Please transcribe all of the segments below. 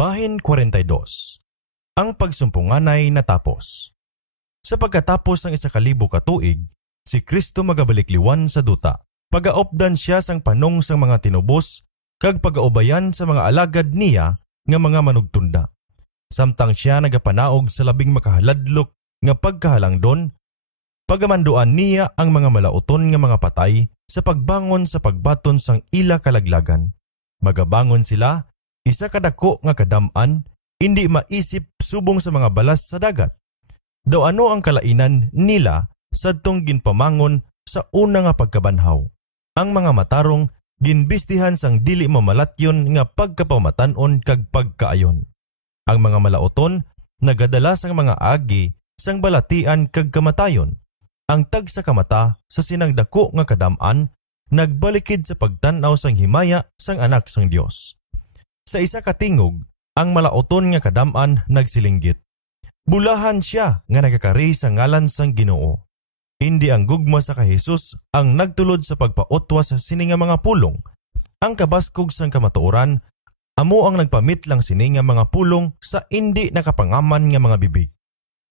Bahin 42. Ang pagsumpunganay natapos. Sa pagkatapos ng 1,000 ka tuig, si Kristo magabalikliwan sa duta. Pagaopdan siya sang panong sang mga tinubos, kag pagaubayan sa mga alagad niya nga mga manugtunda. Samtang siya nagapanaog sa labing makahaladlok nga pagkahalangdon, pagamanduan niya ang mga malauton nga mga patay sa pagbangon sa pagbaton sang ila kalaglagan. Magabangon sila, isa kadako nga kadam-an, hindi maisip subong sa mga balas sa dagat. Daw ano ang kalainan nila sadtong ginpamangon sa una nga pagkabanhaw. Ang mga matarong ginbistihan sang dili mamalatyon nga pagkapamatanon kag pagkaayon. Ang mga malauton nagadala sang mga agi sang balatian kag kamatayon. Ang tagsa kamata sa sinagdako nga kadam-an nagbalikid sa pagtan-aw sang himaya sang anak sang Dios. Sa isa katingog, ang malauton nga kadam-an nagsilinggit. Bulahan siya nga nagakari sa ngalan sang Ginoo. Hindi ang gugma sa kay Jesus ang nagtulod sa pagpaotwas sa sininga mga pulong. Ang kabaskog sang kamatuoran, amo ang nagpamitlang sininga mga pulong sa hindi nakapangaman nga mga bibig.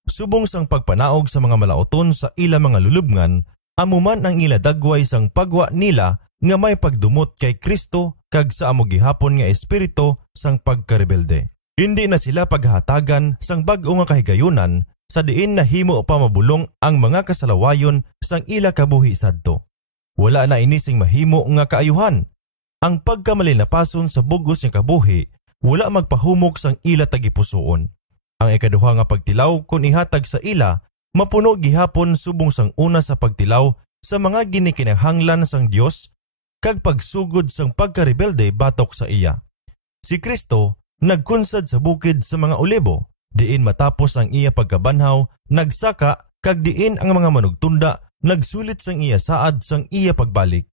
Subong sang pagpanaog sa mga malauton sa ila mga lulubngan, amo man ang ila dagway sang pagwa nila nga may pagdumot kay Kristo kag sa amo gihapon nga espiritu sang pagkarebelde. Hindi na sila paghatagan sang bag-o nga kahigayunan sa diin na himo pa mabulong ang mga kasalawayon sang ila kabuhi sadto. Wala na inising mahimo nga kaayuhan. Ang pagkamalinapason sa bugos nga kabuhi, wala magpahumok sang ila tagipusoon. Ang ikaduha nga pagtilaw kun ihatag sa ila, mapuno gihapon subong sang una sa pagtilaw sa mga ginikinahanglan sang Dios kag pagsugod sang pagkarebelde batok sa iya. Si Kristo nagkunsad sa bukid sa mga olibo, diin matapos ang iya pagkabanhaw, nagsaka kag diin ang mga manugtunda nagsulit sang iya saad sang iya pagbalik.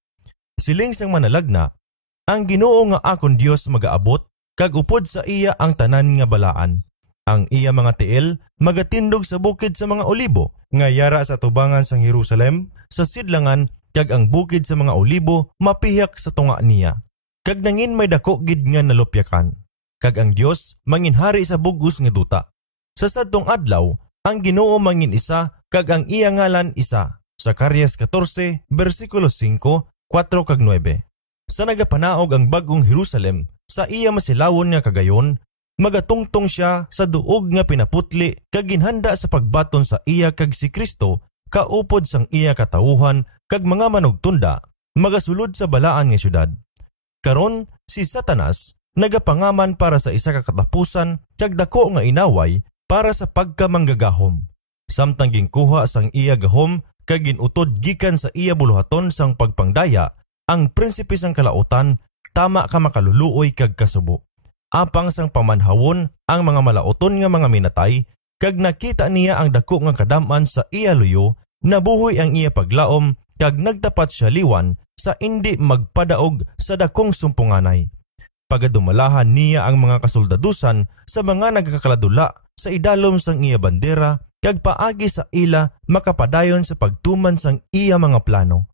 Siling sang manalagna, ang Ginoo nga akon Dios magaabot kag upod sa iya ang tanan nga balaan. Ang iya mga tiil magatindog sa bukid sa mga olibo nga yara sa tubangan sang Jerusalem sa sidlangan kag ang bukid sa mga olibo mapiyak sa tunga niya. Kag nangin may dako gid nga nalupyakan. Kag ang Dios manginhari sa bugos nga duta. Sa sadtong adlaw, ang Ginoo mangin isa kag ang iya ngalan isa. Zacarias 14 versikulo 5, 4 kag 9. Sa nagapanaog ang bagong Jerusalem, sa iya masilawon nga kagayon, magatungtong siya sa duog nga pinaputli kag ginhanda sa pagbaton sa iya kag si Kristo kaupod sang iya katawuhan kag mga manugtunda magasulod sa balaan nga syudad. Karon si Satanas nagapangaman para sa isa ka katapusan kag dako nga inaway para sa pagkamanggagahom. Samtang ginkuha sang iya gahom kag ginutod gikan sa iya buluhaton sang pagpangdaya, ang prinsipe sang kalautan tama ka makaluluoy kag kasubo. Apang sang pamanhawon ang mga malauton nga mga minatay kag nakita niya ang dako nga kadam-an sa iya luyo, nabuhoy ang iya paglaom kag nagtapat siya liwan sa indi magpadaog sa dakong sumpunganay. Pagadumalahan niya ang mga kasoldadusan sa mga nagkakaladula sa idalom sang iya bandera kag paagi sa ila makapadayon sa pagtuman sang iya mga plano.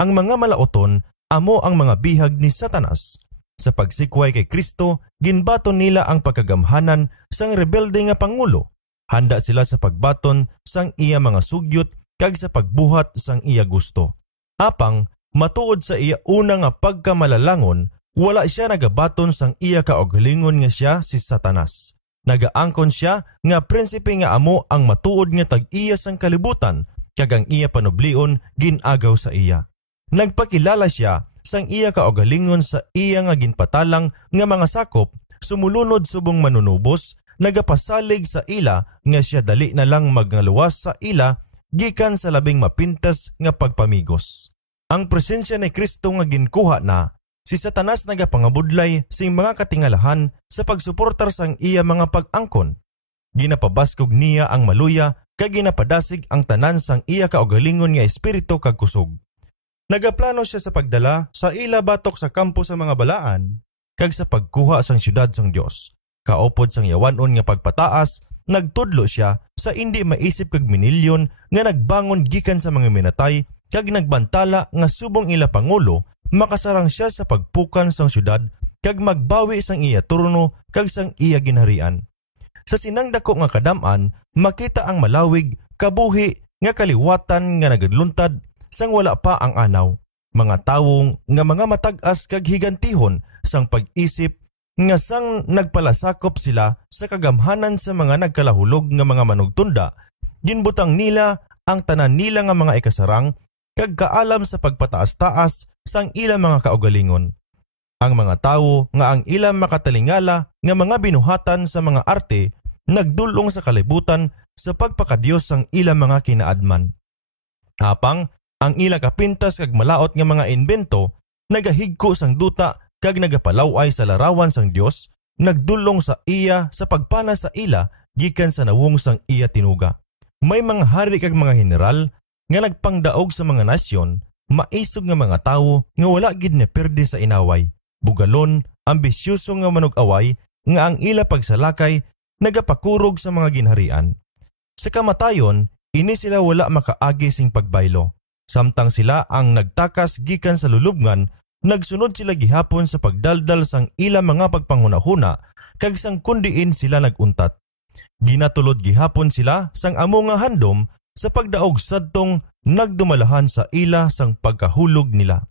Ang mga malauton amo ang mga bihag ni Satanas. Sa pagsikway kay Kristo, ginbaton nila ang pagkagamhanan sang rebelde nga pangulo. Handa sila sa pagbaton sang iya mga sugyot kag sa pagbuhat sang iya gusto. Apang matuod sa iya una nga pagkamalalangon, wala siya nagabaton sang iya kaugalingon nga siya si Satanas. Nagaangkon siya nga prinsipe nga amo ang matuod nga tag-iya sang kalibutan kag ang iya panublion ginagaw sa iya. Nagpakilala siya sang iya kaugalingon sa iya nga ginpatalang nga mga sakop, sumulunod subong manunubos, nagapasalig sa ila nga siya dali na lang magnaluwas sa ila gikan sa labing mapintas nga pagpamigos. Ang presensya ni Kristo nga ginkuha na, si Satanas nagapangabudlay sing mga katingalahan sa pagsuportar sang iya mga pag-angkon. Ginapabaskog niya ang maluya kag ginapadasig ang tanan sang iya kaugalingon nga espiritu kag kusog. Nagaplano siya sa pagdala sa ila batok sa kampo sa mga balaan kag sa pagkuha sang syudad sang Dios. Kaupod sang yawanon nga pagpataas, nagtudlo siya sa indi maisip kag minilyon nga nagbangon gikan sa mga minatay kag nagbantala nga subong ila pangulo makasarang siya sa pagpukan sang syudad kag magbawi sang iya trono kag sang iya ginharian. Sa sinangdako nga kadam-an makita ang malawig kabuhi nga kaliwatan nga nagadluntad sang wala pa ang anaw. Mga tawong nga mga matag-as kag higantihon sang pag-isip nga sang nagpalasakop sila sa kagamhanan sa mga nagkalahulog nga mga manugtunda. Ginbutang nila ang tanan nila nga mga ikasarang kag kaalam sa pagpataas-taas sang ilang mga kaugalingon. Ang mga tawo nga ang ilang makatalingala nga mga binuhatan sa mga arte nagdulong sa kalibutan sa pagpakadiyos sang ilang mga kinaadman. Apang ang ilang kapintas kag malaot nga mga invento nagahigko sang duta kag nagapalaway sa larawan sang Dios, nagdulong sa iya sa pagpana sa ila gikan sa nawong sang iya tinuga. May mga hari kag mga general nga nagpangdaog sa mga nasyon, maisog nga mga tawo nga wala gid na perde sa inaway. Bugalon, ambisyoso nga manug-away nga ang ila pagsalakay nagapakurog sa mga ginharian. Sa kamatayon, ini sila wala makaagi sing pagbaylo. Samtang sila ang nagtakas gikan sa lulubngan, nagsunod sila gihapon sa pagdaldal sang ila mga pagpanghunahuna kag sang kundiin sila naguntat. Ginatulod gihapon sila sang amo nga handom sa pagdaog sadtong nagdumalahan sa ila sang pagkahulog nila.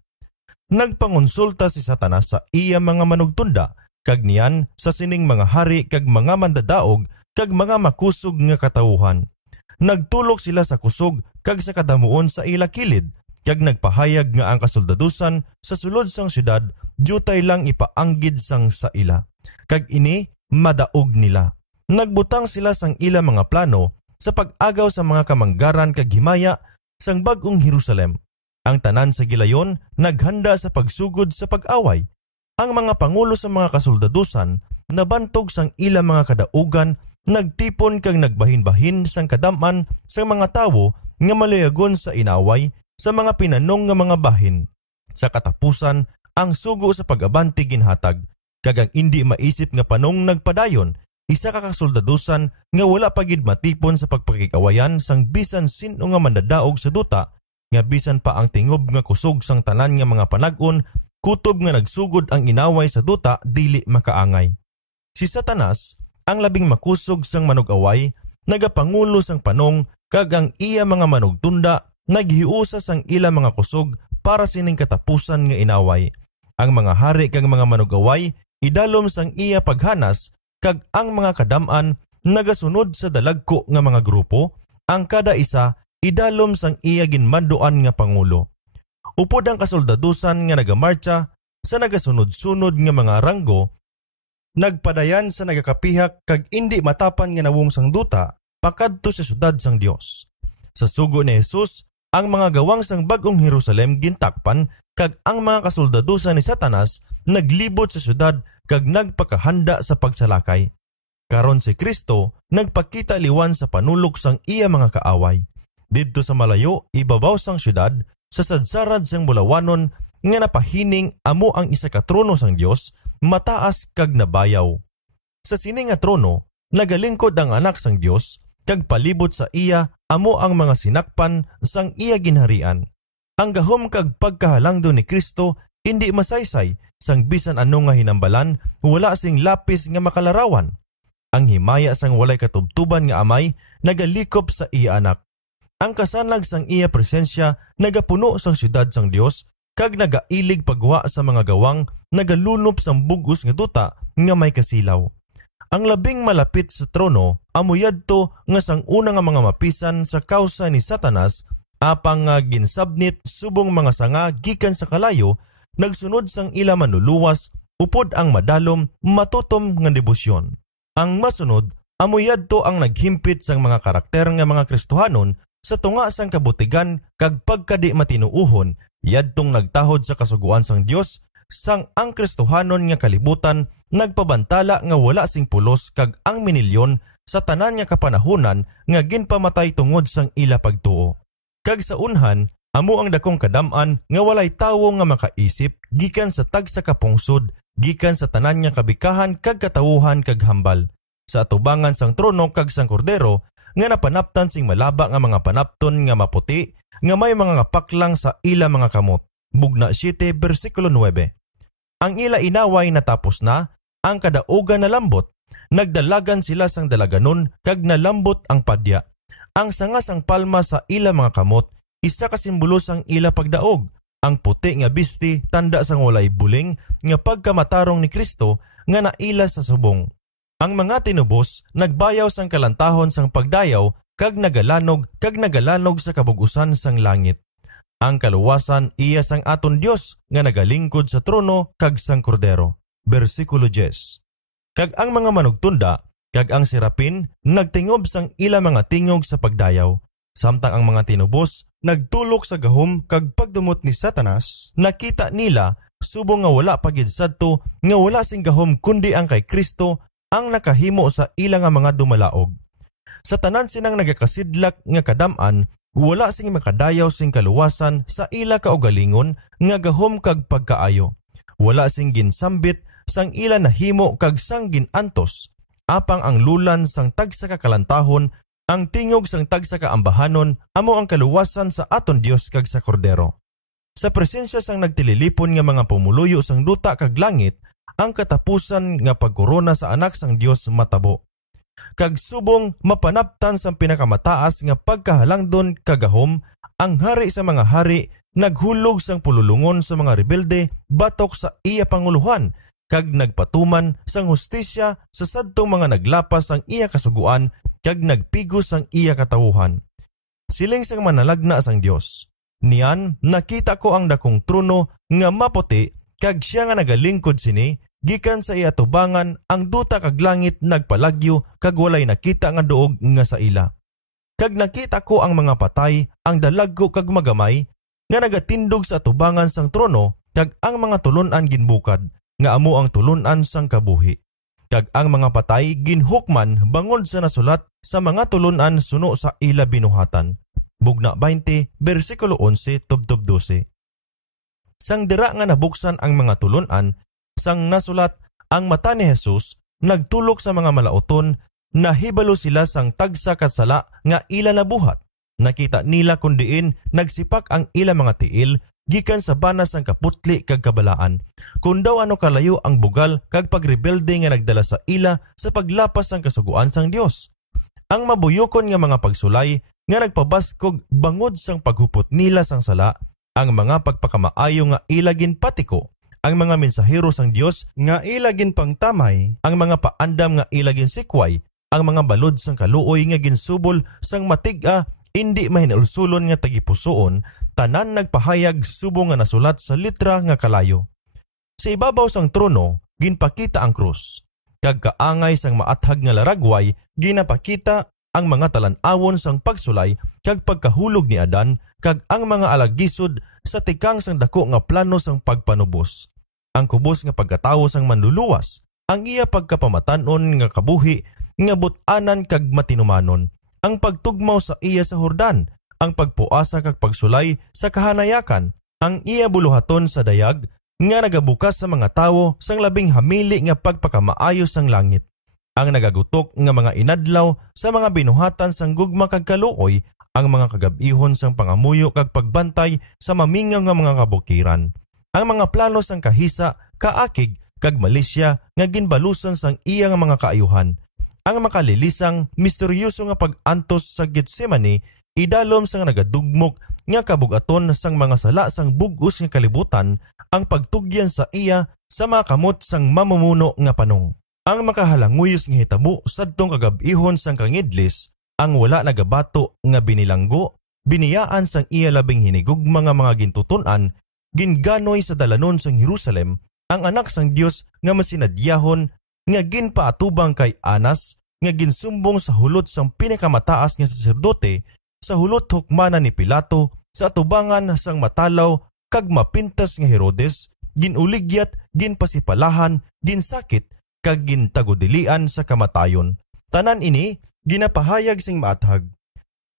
Nagpangonsulta si Satanas sa iya mga manugtunda kag niyan sa sining mga hari kag mga mandadaog kag mga makusog nga katawuhan. Nagtulok sila sa kusog kag sa kadamuon sa ila kilid kag nagpahayag nga ang kasoldadusan sa sulod sang syudad jutay lang ipaanggid sang sa ila. Kag ini madaog nila. Nagbutang sila sang ila mga plano sa pag-agaw sa mga kamanggaran kag himaya sang bag-ong Jerusalem. Ang tanan sa gilayon naghanda sa pagsugod sa pag-away. Ang mga pangulo sa mga kasoldadusan nabantog sang ila mga kadaugan, nagtipon kag nagbahin-bahin sang kadaman sang mga tawo nga malayagon sa inaway sa mga pinanong nga mga bahin. Sa katapusan, ang sugo sa pag-abanti ginhatag, kag ang indi maisip nga panong nagpadayon, isa ka kasoldadusan nga wala pagid matipon sa pagpakikawayan sang bisan sino nga mandadaog sa duta, nga bisan pa ang tingob nga kusog sang tanan nga mga panag-on, kutob nga nagsugod ang inaway sa duta dili makaangay. Si Satanas, ang labing makusog sang manug-away, nagapangulo sang panong kag ang iya mga manugtunda naghiusa sang ila mga kusog para sining katapusan nga inaway. Ang mga hari kag mga manugaway idalom sang iya paghanas kag ang mga kadam-an nagasunod sa dalagko nga mga grupo, ang kada isa idalom sang iya ginmanduan nga pangulo. Upod ang kasoldadusan nga nagamarcha sa nagasunod-sunod nga mga ranggo, nagpadayan sa nagakapihak kag indi matapan nga nawong sang duta pakadto sa syudad sang Dios. Sa sugo ni Jesus, ang mga gawang sang bag-ong Jerusalem gintakpan kag ang mga kasoldadusan ni Satanas naglibot sa syudad kag nagpakahanda sa pagsalakay. Karon si Kristo nagpakita liwan sa panulok sang iya mga kaaway. Didto sa malayo ibabaw sang syudad sa sadsarad sang bulawanon nga napahining amo ang isa ka trono sang Dios, mataas kag nabayaw. Sa sini nga trono nagalingkod ang anak sang Dios kag palibot sa iya amo ang mga sinakpan sang iya ginharian. Ang gahom kag pagkahalangdo ni Kristo indi masaysay sang bisan ano nga hinambalan, wala sing lapis nga makalarawan. Ang himaya sang walay katubtuban nga amay nagalikop sa iya anak. Ang kasanlag sang iya presensya nagapuno sang syudad sang Dios kag nagailig pagwa sa mga gawang nagalunop sang bugos nga duta nga may kasilaw. Ang labing malapit sa trono amuyadto nga sang una nga mga mapisan sa kausa ni Satanas, apang nga ginsabnit subong mga sanga gikan sa kalayo, nagsunod sang ila manuluwas upod ang madalom matutom nga debosyon. Ang masunod amuyadto ang naghimpit sang mga karakter nga mga Kristohanon sa tunga sang kabutigan kag pagkadi matinuuhon, yadtong nagtahod sa kasuguan sang Dios, sang ang Kristohanon nga kalibutan nagpabantala nga wala sing pulos kag ang minilyon sa tanan nga kapanahunan nga ginpamatay tungod sang ila pagtuo. Kag sa unhan, amo ang dakong kadam-an nga walay tawo nga makaisip gikan sa tagsa ka pungsod, gikan sa tanan nga kabikahan kag katawuhan kag hambal. Sa atubangan sang trono kag sang kordero nga napanaptan sing malaba nga mga panapton nga maputi nga may mga ngapaklang sa ila mga kamot. Bugna 7 versikulo 9. Ang ila inaway natapos na, ang kadaugan na lambot, nagdalagan sila sang dalaganon kag nalambot ang padya. Ang sanga sang palma sa ila mga kamot, isa ka simbolo sang ila pagdaog. Ang puti nga bisti tanda sang walay buling nga pagkamatarong ni Kristo nga naila sa subong. Ang mga tinubos nagbayaw sang kalantahon sang pagdayaw kag nagalanog sa kabugusan sang langit. Ang kaluwasan iya sang aton Dios nga nagalingkod sa trono kag sang kordero. Bersikulo 10. Kag ang mga manugtunda kag ang serapin nagtingob sang ila mga tingog sa pagdayaw. Samtang ang mga tinubos nagtulok sa gahom kag pagdumot ni Satanas, nakita nila subong nga wala pagid sadto nga wala sing gahom kundi ang kay Kristo ang nakahimo sa ila nga mga dumalaog. Sa tanan sinang nagakasidlak nga kadam-an, wala sing makadayaw sing kaluwasan sa ila kaugalingon nga gahom kag pagkaayo. Wala sing ginsambit sang ila nahimo kag sang ginantos. Apang ang lulan sang tagsa ka kalantahon, ang tingog sang tagsa ka ambahanon, amo ang kaluwasan sa aton Dios kag sa kordero. Sa presensya sang nagtililipon nga mga pumuluyo sang duta kag langit, ang katapusan nga pagkorona sa anak sang Dios matabo. Kag subong mapanaptan sang pinakamataas nga pagkahalangdon kagahom, ang hari sa mga hari naghulog sang pululungon sa mga rebelde batok sa iya panguluhan, kag nagpatuman sang hustisya sa sadtong mga naglapas sang iya kasuguan kag nagpigos sang iya katawuhan. Siling sang manalagna sang Dios. Niyan nakita ko ang dakong trono nga maputi kag siya nga nagalingkod sini. Gikan sa iya tubangan ang duta kag langit nagpalagyo kag walay nakita nga duog nga sa ila. Kag nakita ko ang mga patay, ang dalaggo kag magamay nga nagatindog sa tubangan sang trono kag ang mga tulunan ginbukad nga amo ang tulunan sang kabuhi. Kag ang mga patay ginhukman bangod sa nasulat sa mga tulunan suno sa ila binuhatan. Bugna 20 bersikulo 11 tubtob 12. Sang dira nga nabuksan ang mga tulunan, sang nasulat ang mata ni Jesus, nagtulok sa mga malauton, nahibalo sila sang tagsa kasala nga ila nabuhat. Nakita nila kundiin nagsipak ang ila mga tiil, gikan sa banas ang kaputli kag kabalaan. Kung daw ano kalayo ang bugal kag pagrebelde nga nagdala sa ila sa paglapas sang kasuguan sang Dios. Ang mabuyokon nga mga pagsulay nga nagpabaskog bangod sang paghupot nila sang sala, ang mga pagpakamaayo nga ila ginpatiko, ang mga mensahero sang Dios nga ilagin pangtamay, ang mga paandam nga ilagin sikway, ang mga balod sang kaluoy nga ginsubol sang matig-a, indi mahinulsulon nga tagipusoon, tanan nagpahayag subong nga nasulat sa litra nga kalayo. Sa ibabaw sang trono, ginpakita ang krus. Kag kaangay sang maathag nga laragway, ginapakita ang mga talan-awon sang pagsulay kag pagkahulog ni Adan, kag ang mga alagisod sa tikang sang dako nga plano sang pagpanubos. Ang kubos nga pagkatawo sang manluluwas, ang iya pagkapamatanon nga kabuhi, nga but-anan kag matinumanon, ang pagtugmaw sa iya sa Hordan, ang pagpuasa kag pagsulay sa kahanayakan, ang iya buluhaton sa dayag, nga nagabukas sa mga tawo sang labing hamili nga pagpakamaayo sang langit, ang nagagutok nga mga inadlaw sa mga binuhatan sang gugma kag kaluoy, ang mga kagabihon sang pangamuyo kag pagbantay sa mamingaw nga mga kabukiran, ang mga plano sang kahisa, kaakig kag malisya nga ginbalusan sang iya nga mga kaayuhan, ang makalilisang misteryoso nga pag-antos sa Getsemani, idalom sang nagadugmok nga kabugaton sang mga sala sang bug-os nga kalibutan, ang pagtugyan sa iya sa mga kamot sang mamumuno nga panong. Ang makahalanguyos nga hitabo sadtong kagabihon sang kangidlis, ang wala nagabato nga binilanggo, biniyaan sang iya labing hinigugma nga mga gintutunan, ginganoy sa dalanon sang Jerusalem, ang anak sang Dios nga masinadyahon, nga ginpaatubang kay Anas, nga ginsumbong sa hulot sang pinakamataas nga saserdote, sa hulot hukmana ni Pilato, sa atubangan sang matalaw, kag mapintas nga Herodes, ginuligyat, ginpasipalahan, ginsakit, kag gintagudilian sa kamatayon. Tanan ini, ginapahayag sing maathag.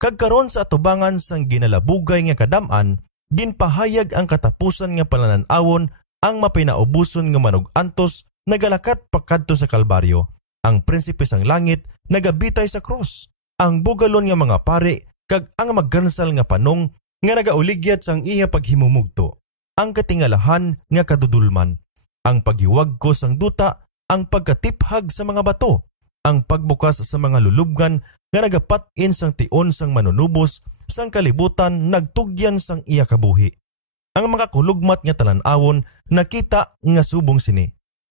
Kag karon sa atubangan sang ginalabugay nga kadam-an, ginpahayag ang katapusan nga pananan-awon, ang mapinaubuson nga manug-antos, nagalakat pakadto sa Kalbaryo. Ang prinsipe sang langit nagabitay sa krus, ang bugalon nga mga pari kag ang maggansal nga panong nga nagauligyat sang iya paghimumugto, ang katingalahan nga kadudulman. ang paghiwag ko sang duta, ang pagkatiphag sa mga bato, ang pagbukas sa mga lulubgan nga nagapat-in sang tion sang manunubos, sang kalibutan nagtugyan sang iya kabuhi. Ang mga kulugmat nga talan-awon nakita nga subong sini.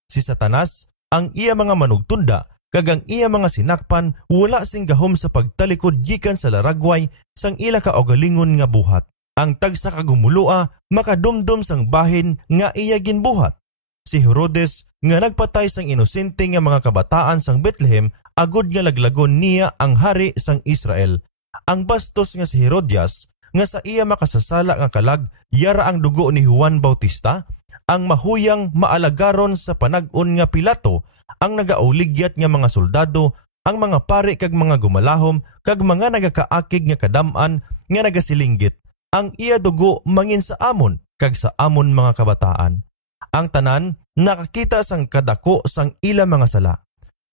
Si Satanas, ang iya mga manugtunda, kag ang iya mga sinakpan, wala sing gahom sa pagtalikod gikan sa laragway sang ila kaugalingon nga buhat. Ang tagsa kagumulua makadumdum sang bahin nga iya ginbuhat. Si Herodes nga nagpatay sang inosente nga mga kabataan sang Bethlehem agud nga laglagon niya ang hari sang Israel. Ang bastos nga si Herodias nga sa iya makasasala nga kalag yara ang dugo ni Juan Bautista, ang mahuyang maalagaron sa panag-on nga Pilato, ang nagauligyat nga mga soldado, ang mga pari kag mga gumalahom kag mga nagakaakig nga kadam-an nga nagasilinggit, ang iya dugo mangin sa amon kag sa amon mga kabataan. Ang tanan nakakita sang kadako sang ila mga sala.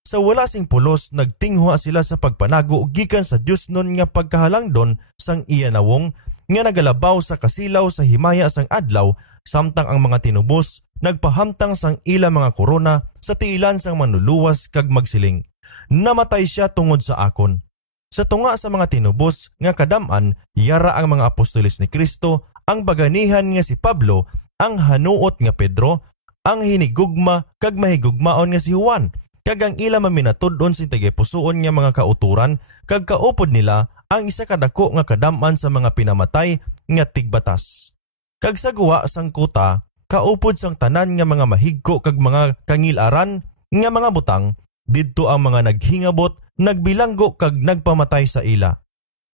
Sa wala sing pulos nagtinghua sila sa pagpanago gikan sa Dios nun nga pagkahalangdon sang iya nawong nga nagalabaw sa kasilaw sa himaya sang adlaw, samtang ang mga tinubos nagpahamtang sang ila mga korona sa tiilan sang manluluwas kag magsiling, namatay siya tungod sa akon. Sa tunga sa mga tinubos nga kadam-an yara ang mga apostoles ni Kristo, ang baganihan nga si Pablo, ang hanuot nga Pedro, ang hinigugma kag mahigugmaon nga si Juan, kag ang ila maminatud-on sin tagipusoon nga mga kauturan, kag kaupod nila ang isa kadako nga kadam-an sa mga pinamatay nga tigbatas. Kag sa guwa sang kuta, kaupod sang tanan nga mga mahigko kag mga kangilaran nga mga butang, didto ang mga naghingabot, nagbilanggo kag nagpamatay sa ila.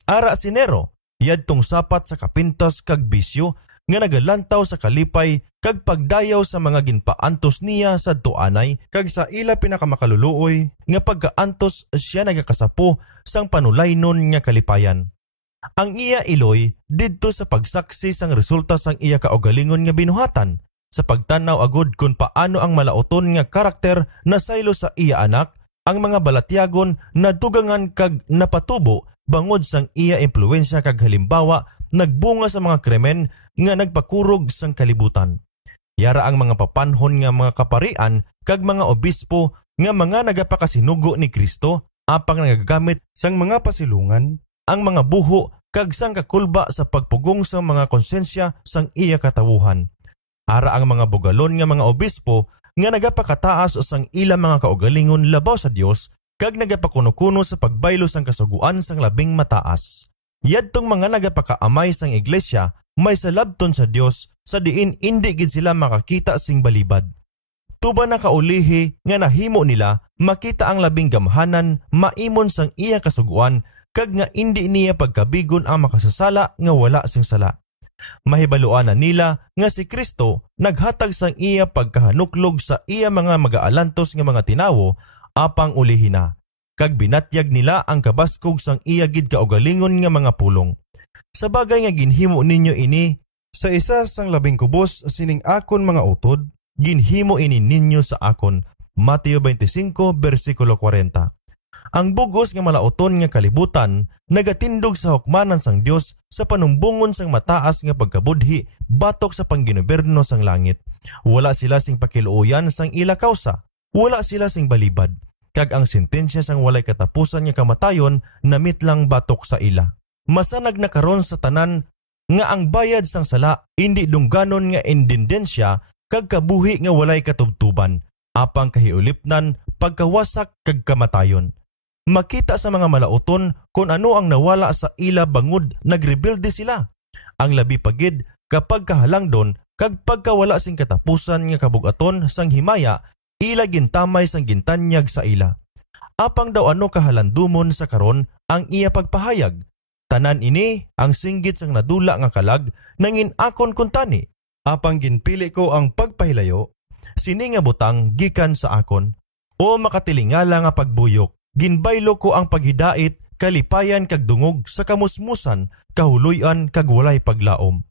Ara si Nero, yadtong sapat sa kapintas kag bisyo, nga nagalantaw sa kalipay kag pagdayaw sa mga ginpaantos niya sa tuanay, kag sa ila pinakamakaluluoy nga pagkaantos siya nagakasapo sang panulaynon nga kalipayan. Ang iya iloy didto sa pagsaksi sang resulta sang iya kaugalingon nga binuhatan, sa pagtanaw agud kung paano ang malauton nga karakter na saylo sa iya anak, ang mga balatyagon na dugangan kag napatubo bangod sang iya impluensya kag halimbawa nagbunga sa mga krimen nga nagpakurog sang kalibutan. Yara ang mga papanhon nga mga kaparian kag mga obispo nga mga nagapakasinugo ni Kristo, apang nagagamit sang mga pasilungan, ang mga buho kag sang kakulba sa pagpugong sang mga konsensya sang iya katawuhan. Ara ang mga bugalon nga mga obispo nga nagapakataas o sang ila mga kaugalingon labaw sa Dios kag nagapakuno-kuno sa pagbaylo sang kasuguan sang labing mataas. Yadtong mga nagapakaamay sang iglesia may salabton sa Dios sa diin indi gid sila makakita sing balibad. Tuba na kaulihi nga nahimo nila makita ang labing gamhanan maimon sang iya kasuguan kag nga indi niya pagkabigon ang makasasala nga wala sing sala. Mahibaluan na nila nga si Kristo naghatag sang iya pagkahanuklog sa iya mga magaalantos nga mga tinawo apang ulihin na, kag binatyag nila ang kabaskog sang iya gid kaugalingon nga mga pulong. Sa bagay nga ginhimo ninyo ini sa isa sang labing kubos sining akon mga utod, ginhimo ini ninyo sa akon. Mateo 25 versikulo 40. Ang bugos nga malauton nga kalibutan nagatindog sa hukmanan sang Dios sa panumbungon sang mataas nga pagkabudhi batok sa pangginuberno sang langit. Wala sila sing pakiluoyan sang ila kausa, wala sila sing balibad, kag ang sentensya sang walay katapusan nga kamatayon namit lang batok sa ila. Masanag na karon sa tanan nga ang bayad sang sala indi dungganon nga indindensya kag kabuhi nga walay katubtuban, apang kahiulipnan pagkawasak kag kamatayon. Makita sa mga malauton kung ano ang nawala sa ila bangod nagrebuilde sila. Ang labi pagid kapag kahalangdon kag pagkawala sing katapusan nga kabugaton sang himaya, ila gintamay sang gintanyag sa ila. Apang daw ano kahalandumon sa karon ang iya pagpahayag. Tanan ini ang singgit sang nadula nga kalag nangin akon kuntani. Apang ginpili ko ang pagpahilayo, sini nga butang gikan sa akon. O makatilingala nga pagbuyok, ginbaylo ko ang paghidait, kalipayan kag dungog sa kamusmusan, kahuluyan kag walay paglaom.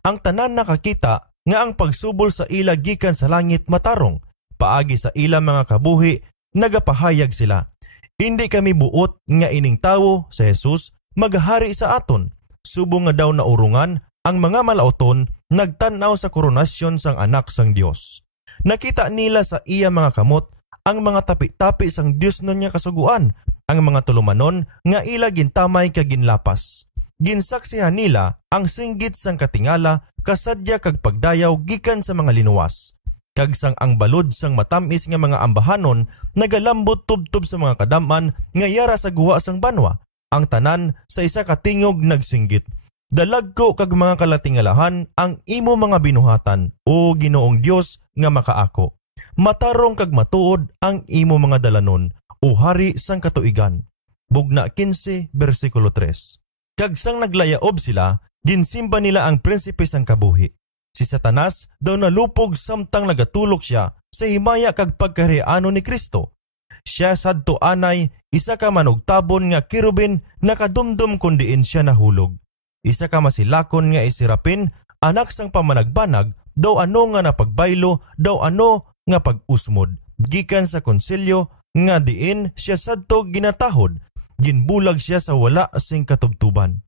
Ang tanan nakakita nga ang pagsubol sa ila gikan sa langit matarong, paagi sa ila mga kabuhi, nagapahayag sila. Hindi kami buot nga ining tawo sa Jesus maghari sa aton. Subong nga daw na urungan ang mga malauton nagtanaw sa koronasyon sang anak sang Dios. Nakita nila sa iya mga kamot ang mga tapi-tapi sang Dios nun niya kasuguan, ang mga tulumanon nga ila gintamay kag ginlapas. Ginsaksihan nila ang singgit sang katingala kasadya kag pagdayaw gikan sa mga linuwas. Kag sang ang balod sang matamis nga mga ambahanon nagalambot tubtob sa mga kadaman nga yara sa guwa sang banwa. Ang tanan sa isa katingog nagsinggit. Dalagko kag mga kalatingalahan ang imo mga binuhatan, o Ginoong Dios nga makaako. Matarong kag matuod ang imo mga dalanon, o Hari sang katuigan. Bugna 15 versikulo 3. Kag sang naglayaob sila, ginsimba nila ang prinsipe sang kabuhi. Si Satanas daw nalupog samtang nagatulok siya sa himaya kag pagkariano ni Kristo. Siya sadto anay isa ka manugtabon nga kirubin nakadumdum kundiin siya nahulog. Isa ka masilakon nga isirapin anak sang pamanagbanag daw ano nga napagbaylo daw ano nga pag-usmod. Gikan sa konsilyo nga diin siya sadto ginatahod, ginbulag siya sa wala sing katubtuban.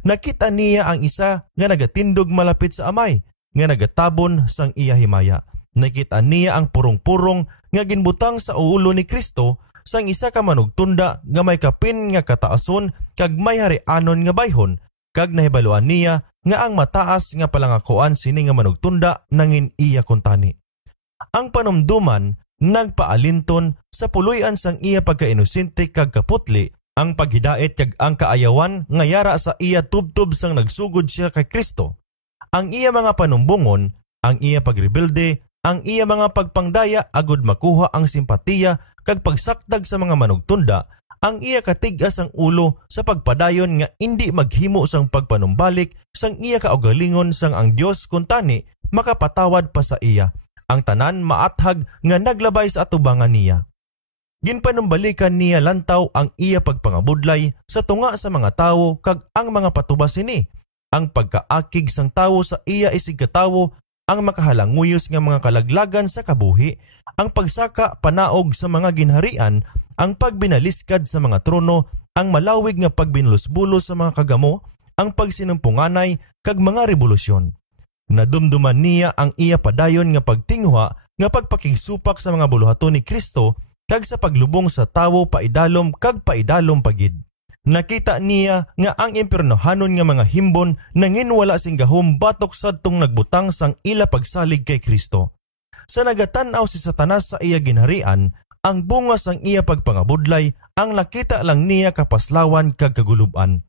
Nakita niya ang isa nga nagatindog malapit sa amay, nga nagatabon sang iya himaya. Nakita niya ang purong-purong nga ginbutang sa ulo ni Kristo sang isa ka manugtunda nga may kapin nga kataason kag may harianon nga bayhon, kag nahibaluan niya nga ang mataas nga palangakuan sini nga manugtunda nangin iya kuntani. Ang panumduman nagpaalinton sa puloy-an sang iya pagkainosente kag kaputli, ang paghidait kag ang kaayawan nga yara sa iya tubtob sang nagsugod siya kay Kristo. Ang iya mga panumbungon, ang iya pagrebelde, ang iya mga pagpangdaya agud makuha ang simpatiya kag pagsakdag sa mga manugtunda, ang iya katigas ang ulo sa pagpadayon nga indi maghimo sang pagpanumbalik sang iya kaugalingon sang ang Dios kuntani makapatawad pa sa iya. Ang tanan maathag nga naglabay sa atubangan niya. Ginpanumbalikan niya lantaw ang iya pagpangabudlay sa tunga sa mga tawo kag ang mga patubas sini. Ang pagkaakig sang tawo sa iya isig katawo, ang makahalanguyos nga mga kalaglagan sa kabuhi, ang pagsaka panaog sa mga ginharian, ang pagbinaliskad sa mga trono, ang malawig nga pagbinlusbulos sa mga kagamo, ang pagsinumpunganay kag mga revolusyon. Nadumduman niya ang iya padayon nga pagtingwa nga pagpakigsupak sa mga buluhaton ni Kristo kag sa paglubong sa tawo paidalom kag paidalom pagid. Nakita niya nga ang impiernohanon nga mga himbon nangin wala sing gahom batok sadtong nagbutang sang ila pagsalig kay Kristo. Sa nagatan-aw si Satanas sa iya ginharian, ang bunga sang iya pagpangabudlay ang nakita lang niya kapaslawan kag kaguluban.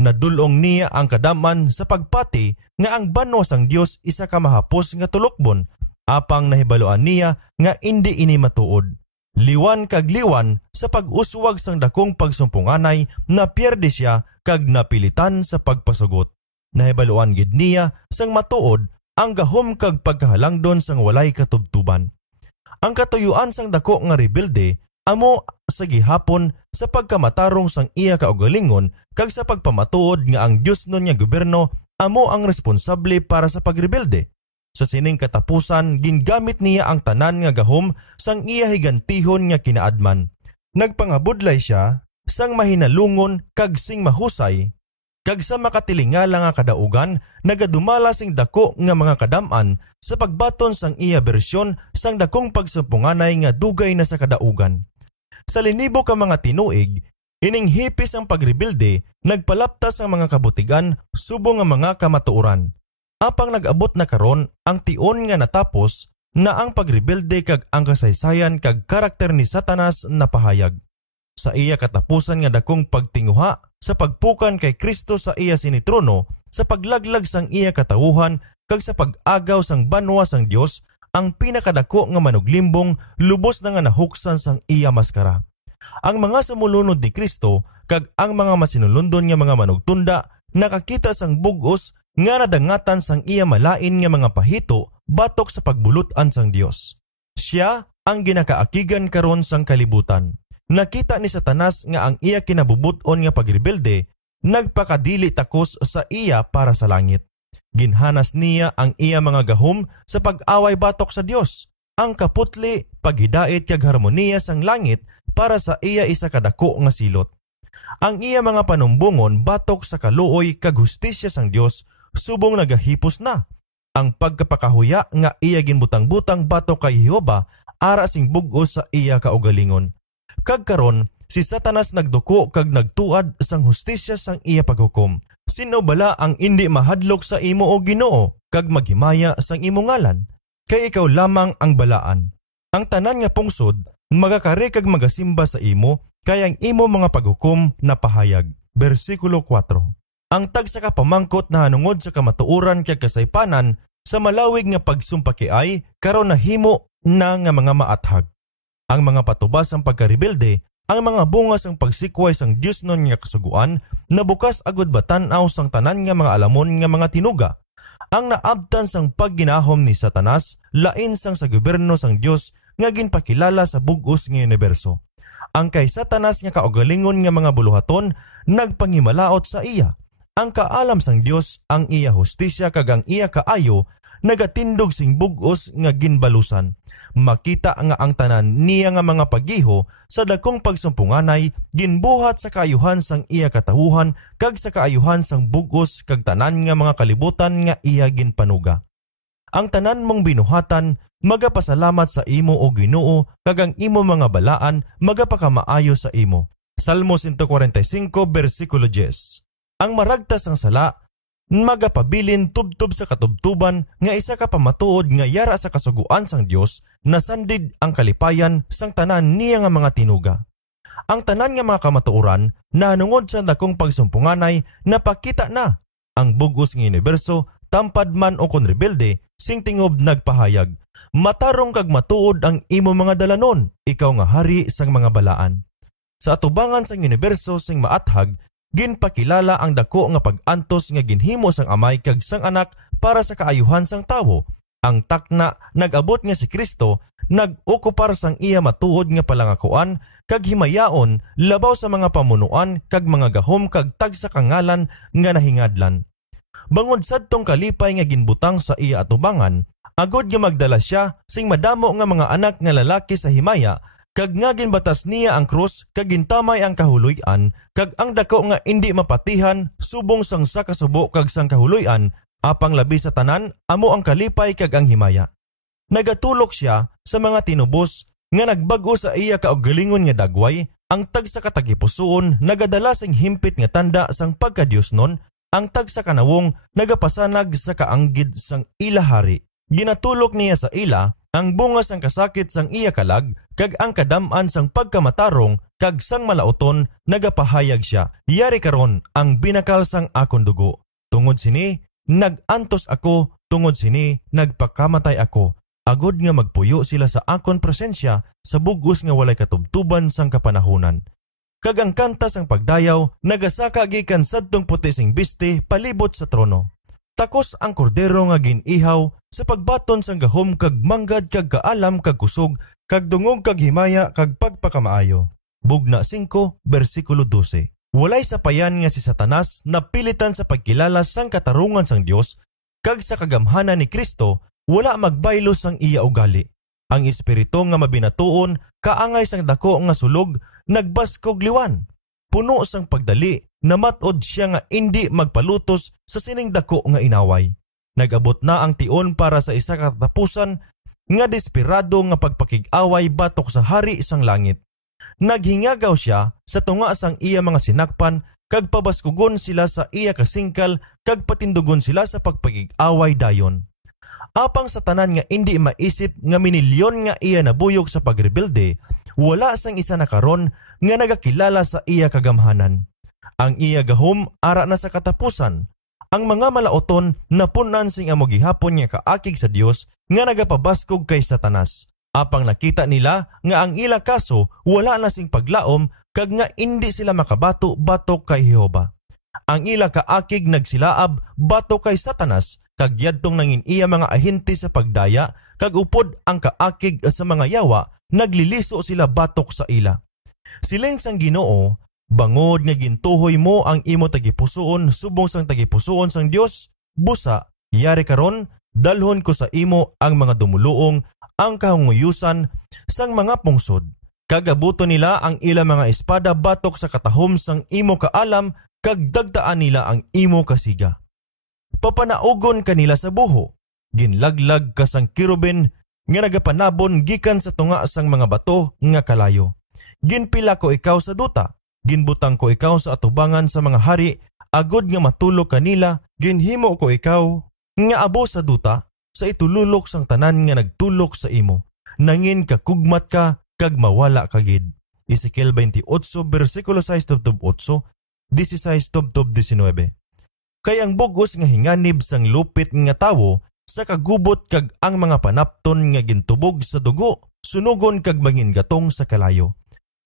Nadulong niya ang kadaman sa pagpati nga ang banwa sang Dios isa ka mahapos nga tulokbon, apang nahibaluan niya nga indi ini matuod. Liwan kag liwan sa pag-uswag sang dakong pagsumpunganay na pierde siya kag napilitan sa pagpasugot. Nahibaluan gid niya sang matuod ang gahom kag pagkahalangdon sang walay katubtuban. Ang katuyuan sang dako nga rebelde amo sa gihapon sa pagkamatarong sang iya kaugalingon kag sa pagpamatuod nga ang Dios nun nga gobyerno amo ang responsable para sa pagrebelde. Sa sining katapusan, gingamit niya ang tanan nga gahom sang iya higantihon nga kinaadman. Nagpangabudlay siya sang mahinalungon kag sing mahusay, kag sa makatilingala nga kadaugan, nagadumala sing dako nga mga kadaman sa pagbaton sang iya bersyon sang dakong pagsumpunganay nga dugay na sa kadaugan. Sa linibo ka mga tinuig, ining hipis ang pagrebilde, nagpalaptas ang mga kabutigan subong nga mga kamatuoran. Apang nag-abot na karon ang tion nga natapos na ang pagrebelde kag ang kasaysayan kag karakter ni Satanas na pahayag. Sa iya katapusan nga dakong pagtinguha sa pagpukan kay Kristo sa iya sinitrono, sa paglaglag sang iya katawuhan kag sa pag-agaw sang banwa sang Dios, ang pinakadako nga manuglimbong lubos na nga nahuksan sang iya maskara. Ang mga sumulunod ni Kristo kag ang mga masinulundon nga mga manugtunda nakakita sang bugos nga nadangatan sang iya malain nga mga pahito batok sa pagbulut-an sang Dios. Siya ang ginakaakigan karon sang kalibutan. Nakita ni Satanas nga ang iya kinabubut-on nga pagrebelde nagpakadili takos sa iya para sa langit. Ginhanas niya ang iya mga gahom sa pag-away batok sa Dios, ang kaputli, paghidait kag harmoniya sang langit para sa iya isa kadako nga silot. Ang iya mga panumbungon batok sa kaluoy kag hustisya sang Dios subong nagahipos na. ang pagkapakahuya nga iya ginbutang-butang batok kay Jehova ara sing bug-os sa iya kaugalingon. Kag karon si Satanas nagduko kag nagtuad sang hustisya sang iya paghukom. Sino bala ang indi mahadlok sa imo o Ginoo kag maghimaya sang imo ngalan? Kay ikaw lamang ang balaan. Ang tanan nga pungsod magakari kag magasimba sa imo kay ang imo mga paghukom na pahayag. Bersikulo 4. Ang tagsa ka pamangkot na hanungod sa kamatuoran kag kasaypanan sa malawig nga pagsumpakiay karon nahimo na nga mga maathag. Ang mga patubas ang pagkarebelde, ang mga bunga sang pagsikway sang Dios non nga kasuguan na bukas agud batan-aw sang tanan nga mga alamon nga mga tinuga. Ang naabtan sang pagginahom ni Satanas lain sang sa gobyerno sang Dios nga ginpakilala sa bug-os nga universo. Ang kay Satanas nga kaugalingon nga mga buluhaton nagpangimalaot sa iya. Ang kaalam sang Dios ang iya hustisya kag ang iya kaayo nagatindog sing bug-os nga ginbalusan. Makita nga ang tanan niya nga mga pagiho sa dakong pagsumpunganay ginbuhat sa kaayuhan sang iya katawuhan kag sa kaayuhan sang bug-os kag tanan nga mga kalibutan nga iya ginpanuga. Ang tanan mong binuhatan magapasalamat sa imo o Ginoo kag ang imo mga balaan magapakamaayo sa imo. Salmo 145 bersikulo 10. Ang maragtas ang sala magapabilin tubtob sa katubtuban nga isa ka pamatuod nga yara sa kasuguan sang Dios na sandid ang kalipayan sang tanan niya nga mga tinuga. Ang tanan nga mga kamatuoran na hanungod sa dakong pagsumpunganay napakita na ang bug-os nga universo tampad man o kon rebelde sing tingob nagpahayag. Matarong kag matuod ang imo mga dalanon, ikaw nga hari sang mga balaan. Sa atubangan sang universo sing maathag ginpakilala ang dako nga pag-antos nga ginhimo sang Amay kag sang Anak para sa kaayuhan sang tawo. Ang takna nag-abot nga si Kristo nag-okupar sang iya matuod nga palangakuan kag himayaon labaw sa mga pamunuan kag mga gahom kag tagsa kangalan nga nahingadlan. Bangod sadtong kalipay nga ginbutang sa iya atubangan, agod nga magdala siya sing madamo nga mga anak nga lalaki sa himaya kag nga ginbatas niya ang krus kag gintamay ang kahuloy-an kag ang dako nga indi mapatihan subong sang sa kasubo kag sang kahuloy-an apang labi sa tanan amo ang kalipay kag ang himaya. Nagatulok siya sa mga tinubos nga nagbag-o sa iya kaugalingon nga dagway ang tagsa katagipusoon nagadala sing himpit nga tanda sang pagkadiosnon ang tagsa kanawong nagapasanag sa kaanggid sang ilahari. Ginatulok niya sa ila ang bunga sang kasakit sang iya kalag kag ang kadam-an sang pagkamatarong kag sang malauton nagapahayag siya. Yari karon ang binakal sang akon dugo. Tungod sini nagantos ako, tungod sini nagpakamatay ako. Agod nga magpuyo sila sa akon presensya sa bug-os nga walay katubtuban sang kapanahunan. Kag ang kanta sang pagdayaw nagasaka gikan sadtong puti sing biste palibot sa trono. Takos ang kordero nga ginihaw sa pagbaton sang gahom kag manggad kag kaalam kag kusog kag dungog kag himaya kag pagpakamaayo. Bugna 5 bersikulo 12. Walay sapayan nga si Satanas napilitan sa pagkilala sang katarungan sang Dios kag sa kagamhanan ni Kristo wala magbaylo sang iya ugali. Ang espiritu nga mabinatuon kaangay sang dako nga sulog nagbaskog liwan. Puno sang pagdali namatod siya nga indi magpalutos sa sining dako nga inaway. Nagabot na ang tion para sa isa katapusan nga desperado nga pagpakig-away batok sa hari sang langit. Naghingagaw siya sa tunga sang iya mga sinakpan kag pabaskugon sila sa iya kasingkal kag patindugon sila sa pagpakig-away dayon. Apang sa tanan nga indi maisip nga minilyon nga iya nabuyog sa pagrebelde, wala sang isa na karon nga nagakilala sa iya kagamhanan. Ang iya gahom ara na sa katapusan. Ang mga malauton napunan sing amo gihapon nga kaakig sa Dios nga nagapabaskog kay Satanas. Apang nakita nila nga ang ila kaso wala na sing paglaom kag nga indi sila makabato batok kay Jehova. Ang ila kaakig nagsilaab batok kay Satanas kag yadtong nangin iya mga ahente sa pagdaya kag upod ang kaakig sa mga yawa nagliliso sila batok sa ila. Siling sang Ginoo, bangod nga gintuhoy mo ang imo tagipusoon subong sang tagipusoon sang Dios, busa yari karon dalhon ko sa imo ang mga dumuluong ang kahunguyusan sang mga pungsod. Kagabuto nila ang ila mga espada batok sa katahom sang imo kaalam kag dagtaan nila ang imo kasiga. Papanaugon kanila sa buho, ginlaglag ka sang kirubin nga nagapanabon gikan sa tunga sang mga bato nga kalayo. Ginpila ko ikaw sa duta, ginbutang ko ikaw sa atubangan sa mga hari, agod nga matulog kanila, ginhimo ko ikaw nga abo sa duta, sa itululok sang tanan nga nagtulok sa imo, nangin kakugmat ka kag mawala kagid. Ezekiel 28 versikulo 6-8, 16-19. Kay ang bugos nga hinganib sang lupit nga tawo sa kagubot kag ang mga panapton nga gintubog sa dugo, sunugon kag mangingatong sa kalayo.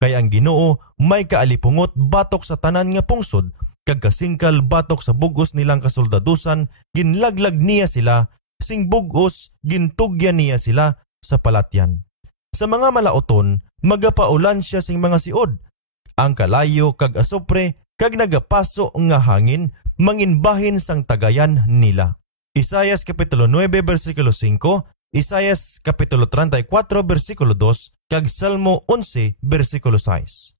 Kay ang Ginoo may kaalipungot batok sa tanan nga pungsod, kag kasingkal batok sa bugos nilang kasoldadusan, ginlaglag niya sila, sing bugos gintugyan niya sila sa palatyan. Sa mga malaoton, magapaulan siya sing mga siod. Ang kalayo kag asopre kag nagapaso nga hangin, manginbahin sang tagayan nila. Isaias kapitulo 9 versikulo 5, Isaias kapitulo 34 versikulo 2, kag Salmo 11 versikulo 6.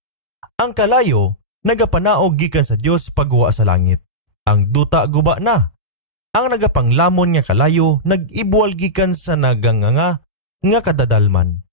Ang kalayo nagapanaog gikan sa Dios pagwa sa langit. Ang duta guba na. Ang nagapanglamon nga kalayo nag-ibwal gikan sa naganganga nga kadadalman.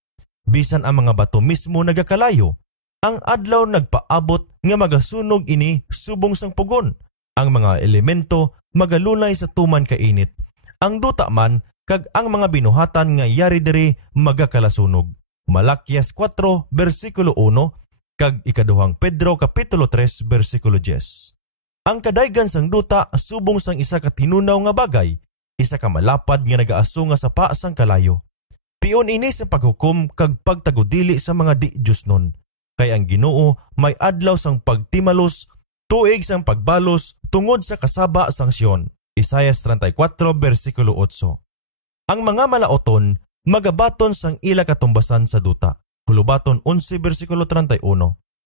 Bisan ang mga bato mismo nagakalayo, ang adlaw nagpaabot nga magasunog ini subong sang pugon. Ang mga elemento magalunay sa tuman kainit. Ang duta man kag ang mga binuhatan nga yari diri magakalasunog. Malakias 4 versikulo 1 kag ikaduhang Pedro kapitulo 3 versikulo 10. Ang kadaygan sang duta subong sang isa ka tinunaw nga bagay, isa ka malapad nga nagaaso nga sapa sang kalayo. Pion ini sa paghukom kag pagtagudili sa mga di-Diyos nun. Kay ang Ginoo may adlaw sang pagtimalos, tuig sang pagbalos tungod sa kasaba sang Sion. Isaias 34 versikulo 8. Ang mga malaoton magabaton sang ila katumbasan sa duta. Hulubaton 11 versikulo 31.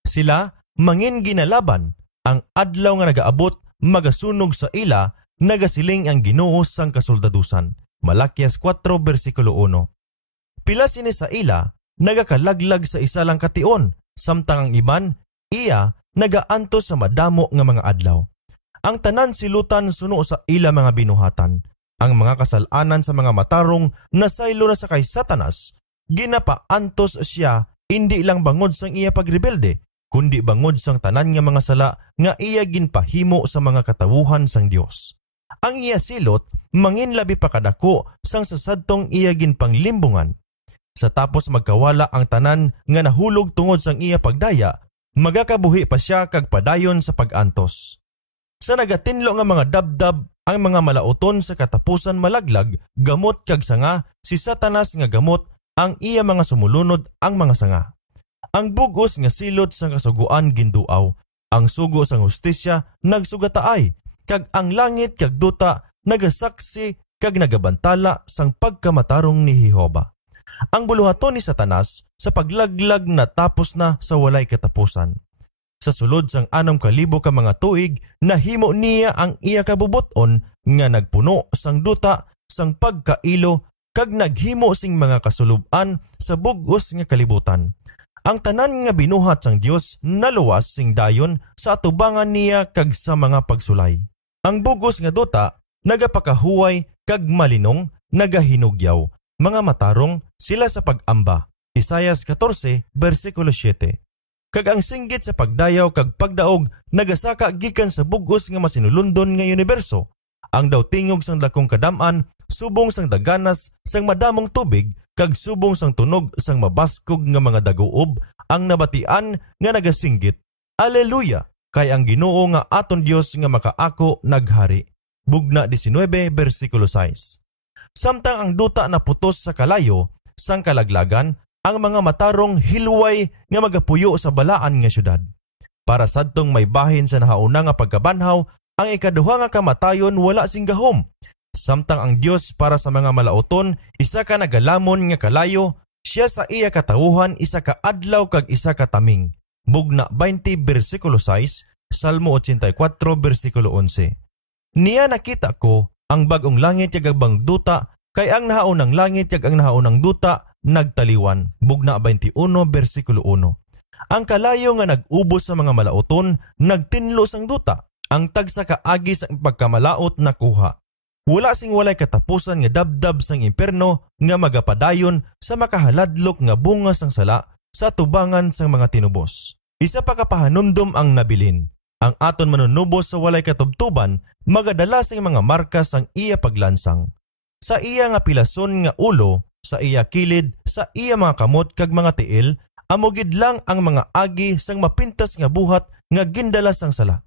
Sila mangin ginalaban, ang adlaw nga nagaabot magasunog sa ila, nagasiling ang Ginoo sang kasoldadusan. Malakias 4 versikulo 1. Pila sini sa ila nagakalaglag sa isa lang kation, samtang ang iban iya nagaantos sa madamo nga mga adlaw. Ang tanan silutan suno sa ila mga binuhatan. Ang mga kasalanan sa mga matarong nasaylo na sa kay Satanas, ginapaantos siya hindi lang bangod sang iya pagrebelde, kundi bangod sang tanan nga mga sala nga iya ginpahimo sa mga katawuhan sang Dios. Ang iya silot mangin labi pa kadako sang sasadtong iya ginpanglimbungan. Sa tapos magkawala ang tanan nga nahulog tungod sang iya pagdaya, magakabuhi pa siya kag padayon sa pag-antos. Sa nagatinlo nga mga dabdab, ang mga malauton sa katapusan malaglag, gamot kag sanga, si Satanas nga gamot ang iya mga sumulunod ang mga sanga. Ang bugos nga silot sang kasuguan ginduaw, ang sugo sang hustisya nagsugataay, kag ang langit kag duta nagasaksi kag nagabantala sang pagkamatarong ni Jehova. Ang buluhaton ni Satanas sa paglaglag na tapos na sa walay katapusan. Sa sulod sang 6,000 ka mga tuig, nahimo niya ang iya kabubuton nga nagpuno sang duta sang pagkailo kag naghimo sing mga kasuluban sa bugos nga kalibutan. Ang tanan nga binuhat sang Dios naluwas sing dayon sa atubangan niya kag sa mga pagsulay. Ang bugos nga duta nagapakahuway kag malinong nagahinugyaw. Mga matarong sila sa pag-amba. Isaias 14 versikulo 7. Kag ang singgit sa pagdayaw kag pagdaog nagasaka gikan sa bugos nga masinulundon nga universo. Ang daw tingog sang dakong kadaman, subong sang daganas sang madamong tubig kag subong sang tunog sang mabaskog nga mga daguob ang nabatian nga nagasinggit. Aleluya! Kay ang Ginoo nga aton Dios nga makaako naghari. Bugna 19 versikulo 6. Samtang ang duta na putos sa kalayo, sang kalaglagan, ang mga matarong hilway nga magapuyo sa balaan nga syudad. Para sadtong may bahin sa nahauna nga pagkabanhaw, ang ikaduha nga kamatayon wala sing gahom. Samtang ang Dios para sa mga malauton, isa ka nagalamon nga kalayo, siya sa iya katawuhan isa ka adlaw kag isa ka taming. Bugna 20 versikulo 6, Salmo 84 versikulo 11. Niya nakita ko ang bagong langit kag ang duta, kay ang nahaunang langit kag ang nahaunang duta nagtaliwan. Bugna 21 versikulo 1. Ang kalayo nga nag-ubos sa mga malauton, nagtinlo sang duta, ang tagsa kaagi sa pagkamalaot nakuha. Wala sing walay katapusan nga dabdab sang imperno nga magapadayon sa makahaladlok nga bunga sang sala sa tubangan sang mga tinubos. Isa pa kapahanumdum ang nabilin. Ang aton manunubos sa walay katubtuban magadala sa mga markas ang iya paglansang. Sa iya nga pilason nga ulo, sa iya kilid, sa iya mga kamot kag mga tiil, amugid lang ang mga agi sang mapintas nga buhat nga gindala sang sala.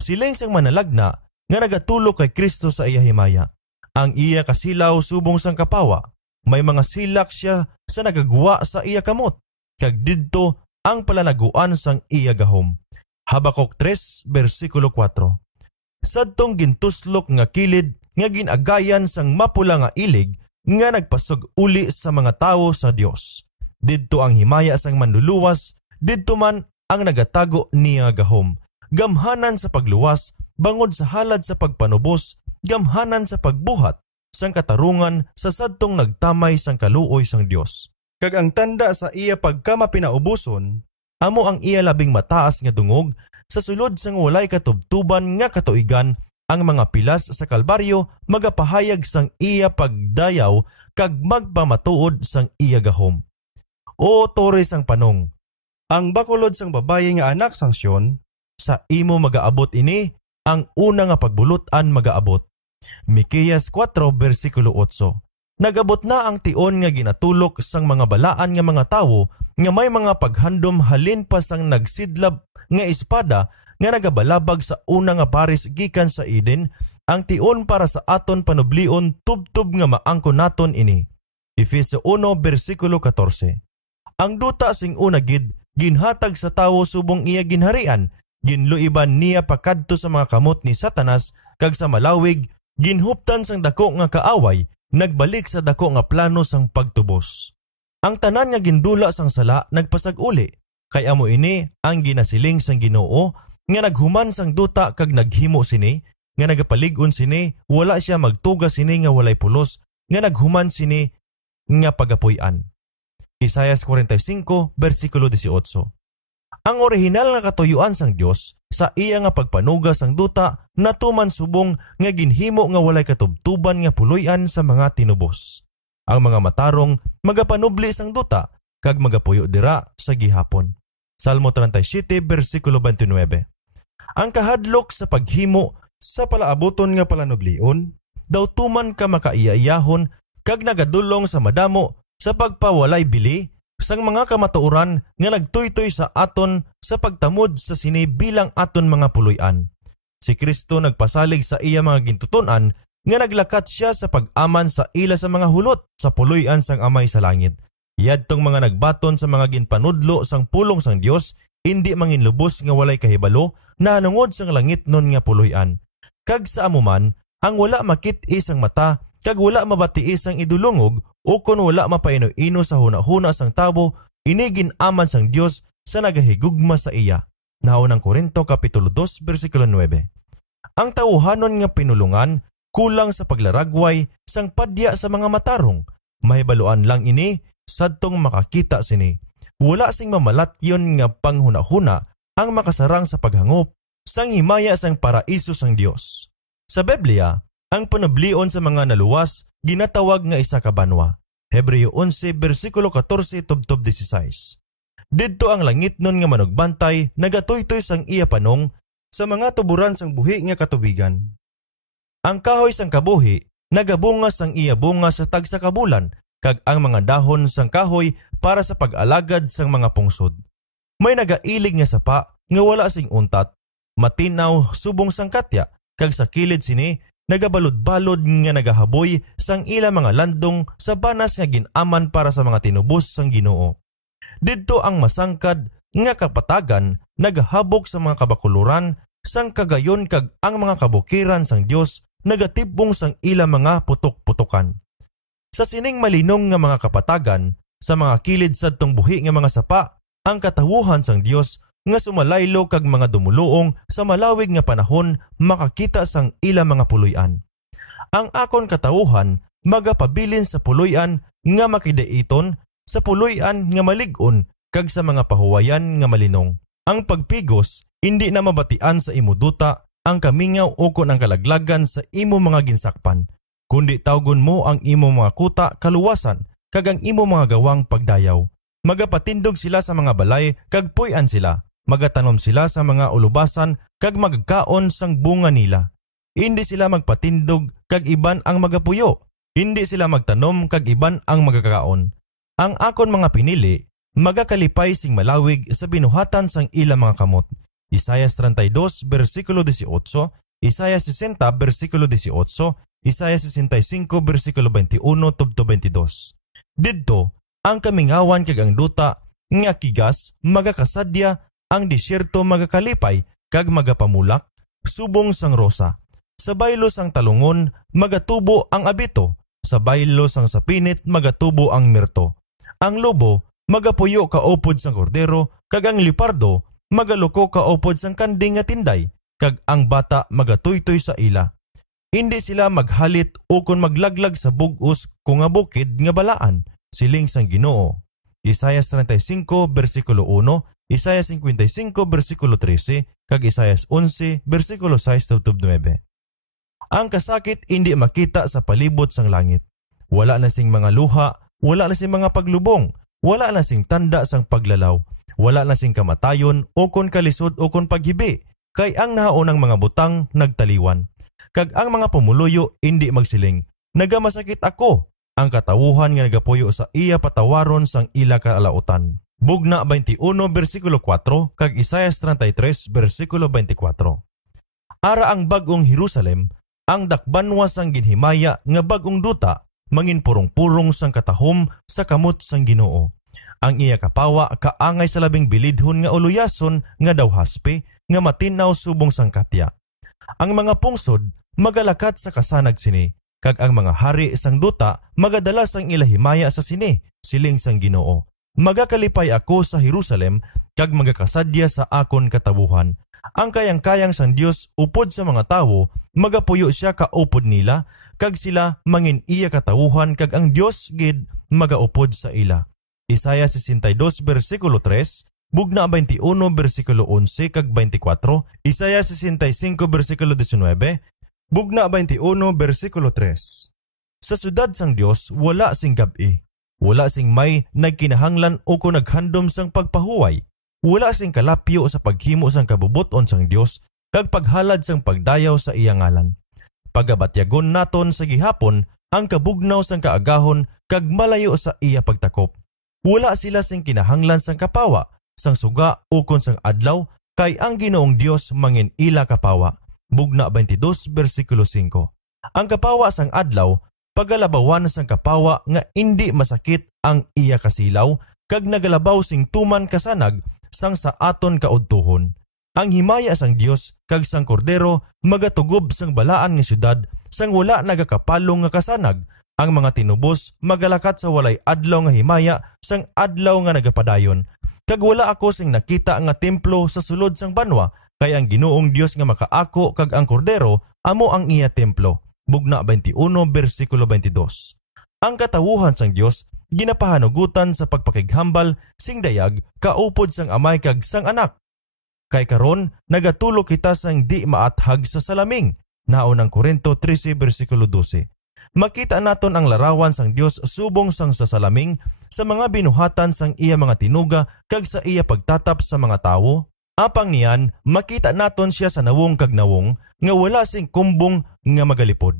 Siling sang manalagna nga nagatulog kay Kristo sa iya himaya. Ang iya kasilaw subong sang kapawa, may mga silak siya sa nagagwa sa iya kamot, kag didto ang palanaguan sang iya gahom. Habakuk 3, versikulo 4. Sadtong gintuslok nga kilid nga ginagayan sang mapula nga ilig nga nagpasog uli sa mga tawo sa Dios. Didto ang himaya sang manluluwas, didto man ang nagatago niya gahom. Gamhanan sa pagluwas, bangod sa halad sa pagpanubos, gamhanan sa pagbuhat, sang katarungan sa sadtong nagtamay sang kaluoy sang Dios. Kag ang tanda sa iya pagkamapinaubuson, amo ang iya labing mataas nga dungog, sa sulod sang walay katubtuban nga katuigan, ang mga pilas sa Kalbaryo magapahayag sang iya pagdayaw kag magpamatuod sang iya gahom. O tore sang panong, ang bakulod sang babaye nga anak sang Sion, sa imo magaabot ini, ang una nga pagbulutan magaabot. Mikeyas 4, versikulo 8. Nagabot na ang tion nga ginatulok sang mga balaan nga mga tawo nga may mga paghandom halin pa sang nagsidlab nga espada nga nagabalabag sa una nga paris gikan sa Eden, ang tion para sa aton panublion tubtub nga maangko naton ini. Efesio 1, versikulo 14. Ang duta sing una gid ginhatag sa tawo subong iya ginharian, ginluiban niya pakadto sa mga kamot ni Satanas, kag sa malawig ginhuptan sang dako nga kaaway, nagbalik sa dako nga plano sang pagtubos. Ang tanan nga gindula sang sala nagpasag-uli, kay amo ini ang ginasiling sang Ginoo nga naghuman sang duta kag naghimo sini, nga nagapalig-on sini, wala siya magtuga sini nga walay pulos, nga naghuman sini nga pagapuy-an. Isaias 45, versikulo 18. Ang orihinal nga katuyuan sang Dios sa iya nga pagpanuga sang duta natuman subong nga ginhimo nga walay katubtuban nga puloy-an sa mga tinubos. Ang mga matarong magapanubli sang duta kag magapuyo dira sa gihapon. Salmo 37, versikulo 29. Ang kahadlok sa paghimo sa palaabuton nga palanublion, daw tuman ka makaiayahon kag nagadulong sa madamo sa pagpawalay bili sang mga kamatuoran nga nagtuytoy sa aton sa pagtamod sa sini bilang aton mga puloy-an. Si Kristo nagpasalig sa iya mga gintuton-an nga naglakat siya sa pag-aman sa ila sa mga hulot sa puloy-an sang Amay sa langit. Yadtong mga nagbaton sa mga ginpanudlo sang pulong sang Dios, hindi manginlubos nga walay kahibalo na hanungod sang langit nun nga puloy-an. Kag sa amuman, ang wala makit-i sang mata, kag wala mabatiis sang idulungog, o kung wala mapaino-ino sa huna-huna sang tabo, inigin aman sang Dios sa nagahigugma sa iya. Naunang Korinto kapitulo 2, versikulo 9. Ang tawuhanon nga pinulungan, kulang sa paglaragway sang padya sa mga matarong. Mahibaluan lang ini, sadtong makakita sini. Wala sing mamalatyon nga panghuna-huna ang makasarang sa paghangop sang himaya sang paraiso sang Dios. Sa Biblia, ang panublion sa mga naluwas ginatawag nga isa ka banwa. Hebreo 11, versikulo 14 tubtob 16. Didto ang langit nun nga manugbantay, nagatuytoy sang iya panong sa mga tuburan sang buhi nga katubigan. Ang kahoy sang kabuhi, nagabunga sang iya bunga sa tagsa kabulan, kag ang mga dahon sang kahoy para sa pag-alagad sang mga pungsod. May nagailig nga sapa nga wala sing untat, matinaw subong sang katya, kag sa kilid sini nagabalod-balod nga nagahaboy sang ila mga landong sa banas nga ginaman para sa mga tinubos sang Ginoo. Didto ang masangkad nga kapatagan nagahabok sa mga kabakuluran sang kagayon kag ang mga kabukiran sang Dios nagatibong sang ila mga putok-putokan. Sa sining malinong nga mga kapatagan sa mga kilid sadtong buhi nga mga sapa, ang katawuhan sang Dios nga sumalaylo kag mga dumuluong sa malawig nga panahon makakita sang ila mga puloy-an. Ang akon katawuhan magapabilin sa puloy-an nga makidaiton, sa puloy-an nga malig-on kag sa mga pahuwayan nga malinong. Ang pagpigos hindi na mabatian sa imuduta ang kamingaw ukon ang kalaglagan sa imo mga ginsakpan, kundi tawgon mo ang imo mga kuta kaluwasan kag ang imo mga gawang pagdayaw. Magapatindog sila sa mga balay kag puy-an sila, magatanom sila sa mga ulubasan kag magkaon sang bunga nila. Hindi sila magpatindog kag iban ang magapuyo, hindi sila magtanom kag iban ang magkakaon. Ang akon mga pinili, magakalipay sing malawig sa binuhatan sang ilang mga kamot. Isaias 32 versikulo 18, Isaias 60 versikulo 18, Isaias 65 versikulo 21 tubto 22. Didto, ang kamingawan kag ang duta nga kigas magakasadya, ang disyerto magakalipay kag magapamulak, subong sang rosa. Sa baylo sang talungon magatubo ang abito, sa baylo sang sapinit magatubo ang mirto. Ang lobo magapuyo kaupod sang kordero, kag ang lipardo magaluko kaupod sang kanding nga tinday, kag ang bata magatuytoy sa ila. Hindi sila maghalit ukon maglaglag sa bug-os kung nga bukid nga balaan, siling sang Ginoo. Isaias 35 versikulo 1, Isaias 55 versikulo 13, kag Isaias 11 versikulo 6-9. Ang kasakit hindi makita sa palibot sang langit. Wala na sing mga luha, wala na sing mga paglubong, wala na sing tanda sang paglalaw, wala na sing kamatayon ukon kalisod ukon paghibi, kay ang nahaunang mga butang nagtaliwan. Kag ang mga pumuluyo hindi magsiling, nagamasakit ako, ang katawuhan nga nagapuyo sa iya patawaron sang ila kalautan. Bugna 21 versikulo 4 kag Isaias 33 versikulo 24. Ara ang bagong Jerusalem, ang dakbanwa sang ginhimaya nga bagong duta, mangin purong-purong sang katahom sa kamot sang Ginoo. Ang iya kapawa kaangay sa labing bilidhon nga uluyason nga daw haspe, nga matinaw subong sang katya. Ang mga pungsod magalakat sa kasanag sini, kag ang mga hari sang duta magadala sang ilahimaya sa sini, siling sang Ginoo. Magakalipay ako sa Jerusalem kag magakasadya sa akon katabuhan. Ang kayang-kayang sang Dios upod sa mga tawo, magapuyo siya kaupod nila, kag sila mangin iya katawuhan, kag ang Dios gid magaupod sa ila. Isaias 62 versikulo 3, Bugna 21 versikulo 11 kag 24, Isaias 65 versikulo 19, Bugna 21 versikulo 3. Sa syudad sang Dios wala sing gabi, wala sing may nagkinahanglan o ko naghandom sang pagpahuway, wala sing kalapyo sa paghimo sang kabubuton sang Dios kag paghalad sang pagdayaw sa iya ngalan. Pagabatyagon naton sa gihapon ang kabugnaw sang kaagahon kag malayo sa iya pagtakop. Wala sila sing kinahanglan sang kapawa, sang suga ukon sang adlaw, kay ang Ginoong Dios mangin ila kapawa. Bugna 22 versikulo 5. Ang kapawa sang adlaw, pagalabawan sang kapawa nga indi masakit ang iya kasilaw, kag nagalabaw sing tuman kasanag sang sa aton kaudtuhon. Ang himaya sang Dios kag sang kordero magatugob sang balaan nga syudad, sang wala nagakapalong nga kasanag. Ang mga tinubos magalakat sa walay adlaw nga himaya sang adlaw nga nagapadayon. Kag wala ako sing nakita nga templo sa sulod sang banwa, kay ang Ginoong Dios nga makaako kag ang kordero amo ang iya templo. Bugna 21 versikulo 22. Ang katawuhan sang Dios ginapahanugutan sa pagpakighambal sing dayag kaupod sang amay kag sang anak. Kay karon nagatulo kita sang di maathag sa salaming. Naunang Korinto 13 versikulo 12. Makita naton ang larawan sang Dios subong sang sasalaming sa mga binuhatan sang iya mga tinuga kag sa iya pagtatap sa mga tawo. Apang niyan, makita naton siya sa nawong kag nawong nga wala sing kumbong nga magalipod.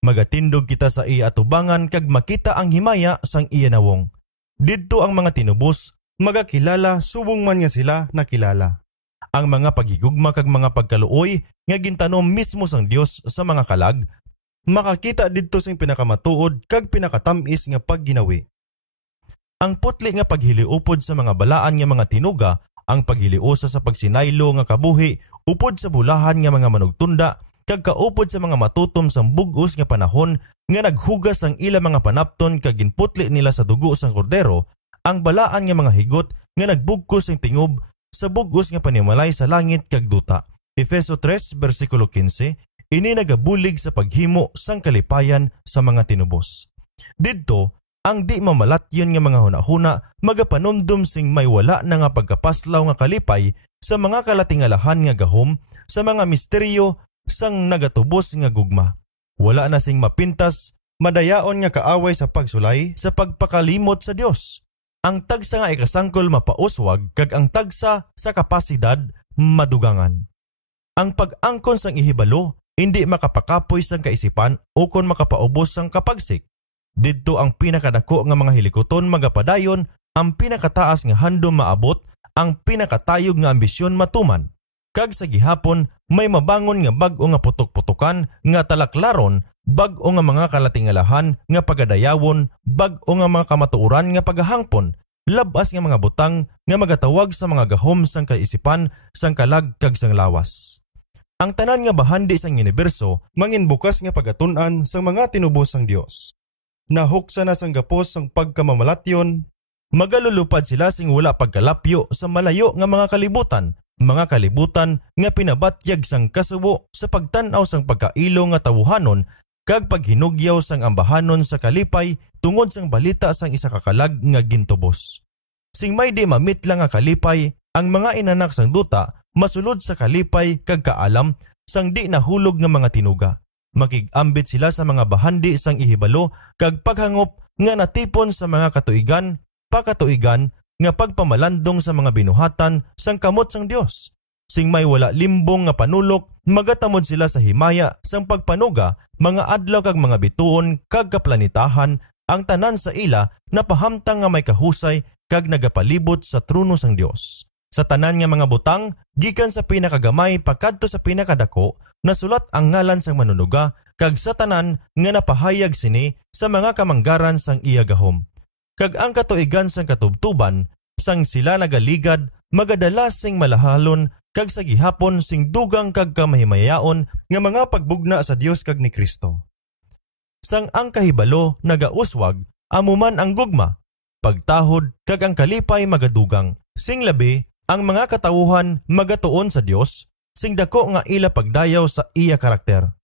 Magatindog kita sa iya atubangan kag makita ang himaya sang iya nawong. Didto ang mga tinubos magakilala subong man nga sila nakilala. Ang mga paghigugma kag mga pagkaluoy nga gintanom mismo sang Dios sa mga kalag, makakita didto sing pinakamatuod kag pinakatamis nga pagginawi. Ang putli nga paghiliupod sa mga balaan nga mga tinuga, ang paghiliusa sa pagsinaylo nga kabuhi upod sa bulahan nga mga manugtunda, kag kaupod sa mga matutom sang bug-os nga panahon nga naghugas ang ila mga panapton kag ginputli nila sa dugo sang kordero, ang balaan nga mga higot nga nagbugkos ang tingob sa bug-os nga panimalay sa langit kag duta. Efeso 3 versikulo 15. Ini nagabulig sa paghimo sang kalipayan sa mga tinubos. Didto, ang di mamalatyon nga mga hunahuna magapanumdum sing may wala na nga pagkapaslaw nga kalipay sa mga kalatingalahan nga gahom sa mga misteryo sang nagatubos nga gugma. Wala na sing mapintas, madayaon nga kaaway sa pagsulay sa pagpakalimot sa Dios. Ang tagsa nga ikasangkol mapauswag kag ang tagsa sa kapasidad madugangan. Ang pag-angkon sang ihibalo hindi makapakapoy sang kaisipan o kon makapaubos sang kapagsik. Didto ang pinakadako nga mga hilikoton magapadayon, ang pinakataas nga handom maabot, ang pinakatayog nga ambisyon matuman. Kag sa gihapon may mabangon nga bag-o nga putok-putokan nga talaklaron, bag-o nga mga kalatingalahan nga pagadayawon, bag-o nga mga kamatuoran nga pagahangpon, labas nga mga butang nga magatawag sa mga gahom sang kaisipan, sang kalag kag sang lawas. Ang tanan nga bahandi sang universo manginbukas nga pagatun-an sang mga tinubos sang Dios. Nahuksa na sang gapos sang pagkamamalatyon, magalulupad sila sing wala pagkalapyo sa malayo nga mga kalibutan nga pinabatyag sang kasubo sa pagtan-aw sang pagkailo nga tawuhanon kag paghinugyaw sang ambahanon sa kalipay tungod sang balita sang isa ka kalag nga gintubos. Sing may di mamitla nga kalipay, ang mga inanak sang duta masulod sa kalipay kag kaalam sang di nahulog nga mga tinuga. Makigambit sila sa mga bahandi sang ihibalo kag paghangop nga natipon sa mga pakatuigan nga pagpamalandong sa mga binuhatan sang kamot sang Dios. Sing may wala limbong nga panulok, magatamod sila sa himaya sang pagpanuga, mga adlaw kag mga bituon kag kaplanitahan, ang tanan sa ila napahamtang nga may kahusay kag nagapalibot sa trono sang Dios. Sa tanan nga mga butang, gikan sa pinakagamay pakadto sa pinakadako, nasulat ang ngalan sang manunuga kag sa tanan nga napahayag sini sa mga kamanggaran sang iya gahom. Kag ang katuigan sang katubtuban, sang sila nagaligad, magadala sing malahalon kag sa gihapon sing dugang kag kamahimayaon nga mga pagbugna sa Dios kag ni Kristo. Sang ang kahibalo nagauswag, amuman ang gugma, pagtahod kag ang kalipay magadugang, sing labi ang mga katawuhan magatuon sa Dios, sing dako nga ila pagdayaw sa iya karakter.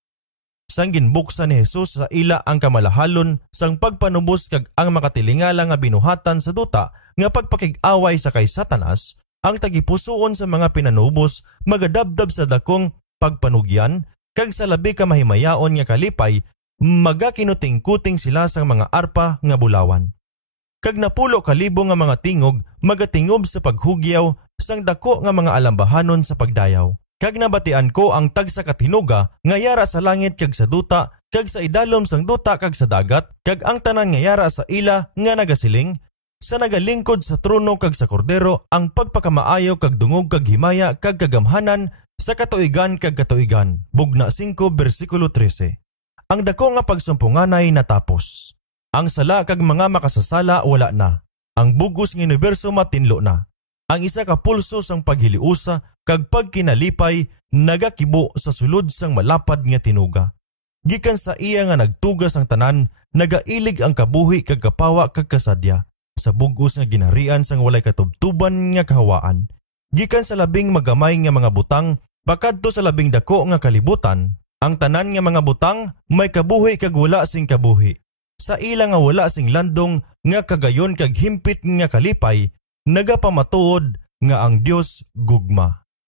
Sang ginbuksan ni Jesus sa ila ang kamalahalon sang pagpanubos kag ang makatilingala nga binuhatan sa duta nga pagpakig-away sa kay Satanas, ang tagipusoon sa mga pinanubos magadabdab sa dakong pagpanugyan kag sa labi ka mahimayaon nga kalipay magakinuting-kuting sila sang mga arpa nga bulawan. Kag napulo kalibo nga mga tingog magatingob sa paghugyaw sang dako nga mga alambahanon sa pagdayaw. Kag nabatian ko ang tagsa katinuga nga yara sa langit kag sa duta, kag sa idalom sang duta kag sa dagat, kag ang tanan nga yara sa ila nga nagasiling, sa nagalingkod sa trono kag sa kordero ang pagpakamaayo kag dungog kag himaya kag kagamhanan sa katuigan kag katuigan. Bugna 5 versikulo 13. Ang dako nga pagsumpunganay natapos. Ang sala kag mga makasasala wala na. Ang bugos ng universo matinlo na. Ang isa ka pulso sang paghiliusa kag pagkinalipay nagakibo sa sulod sang malapad nga tinuga. Gikan sa iya nga nagtugas ang tanan, nagailig ang kabuhi kag kapawa kag kasadya sa bugos nga ginharian sang walay katubtuban nga kahawaan. Gikan sa labing magamay nga mga butang pakadto sa labing dako nga kalibutan, ang tanan nga mga butang may kabuhi kag wala sing kabuhi. Sa ila nga wala sing landong nga kagayon kag himpit nga kalipay, nagapamatuod nga ang Dios gugma.